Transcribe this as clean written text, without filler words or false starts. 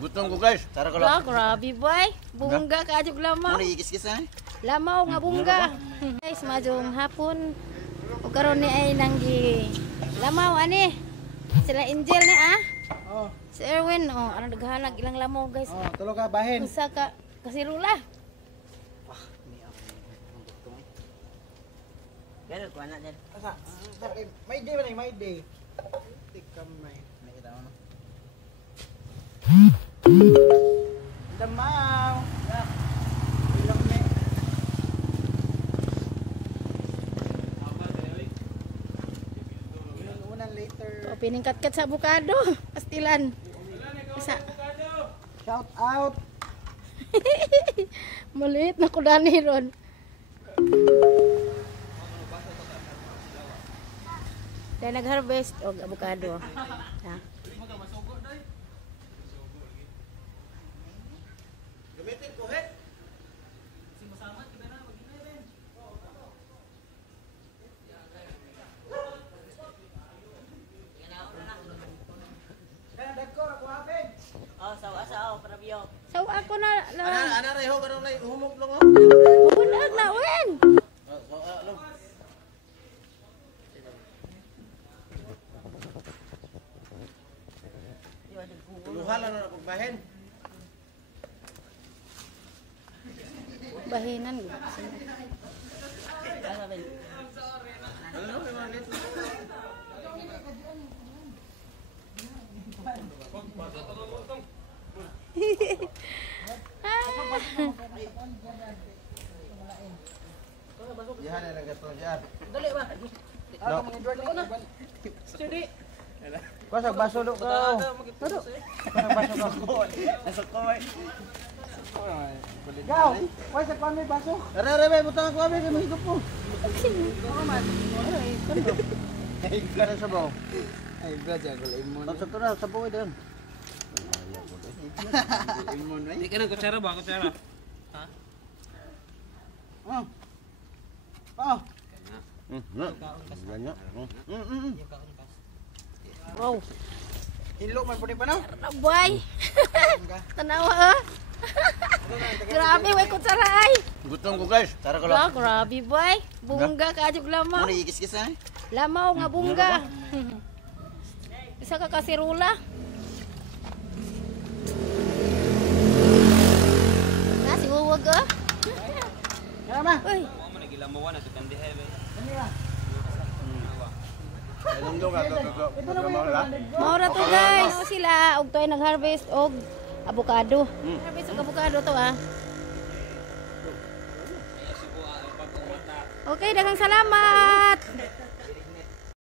Gutom ko guys. Tara ko Wah, lang. grabe boy. Bunga ka ajuk lamaw. Ano ikis-kis na? Lamaw nga bunga. Guys, majong hapon. O karon ni ay nanggi lamaw ani. Sila Angel ni ah. Oh, Si Erwin, oh, ano naghahanap ilang lamaw guys. oh, tulo ka bahin. Usa ka kasirula. Pero ko anak dyan. Asa? May day ba na, may day. Tikam may. Nakita mo no? Damaw. Ilang may. Inuunan later. O piningkat-kat sa avocado. Pastilan. Isa. Shout out. Maliit na kudani ron. Dahil nag-harvest og avocado. Ha? Gamitin ko he. Kaya dagko ako hapin. Oh, sawa para biyo. So ako na Ana reho karon lay humok lang oh. bulag na wen. Sawa lang. Tuluhan lang na pagbahin. Bahinan. Ano may mga lit? Diyan na nagato diyan. Dali ba? Ako mga Edward na. Steady. Pasok baso do ko. Pasok baso ko. Nasa kamay. Gaw, why sa kwan may baso? Are bay butang ako abi kay mahigop ko. Ay, kana sa baw. Ay, braja ko lemon. Tapos ko na sa baw din. Lemon ay. Hindi ka ng kutsara ba? Kutsara? Ha? Oh. Oh. Ganyan. Wow. Ilo man pud pa no? Boy. Tanawa ah. Grabe way kutsara ay. Gutom ko guys. Tara ko lang. Wah, grabe boy. Bunga ka ajuk lamaw. Ano ikis-kis na? Lamaw nga bunga. Isa ka kasirula. Nasi uwag ah. Kaya ma. Uy, Ako mo nagilamuan na sa kandihay ba? Anong do ka? maura to guys. Sila og toy nag-harvest og avocado. Harvest og avocado to ah. Okay, daghang salamat.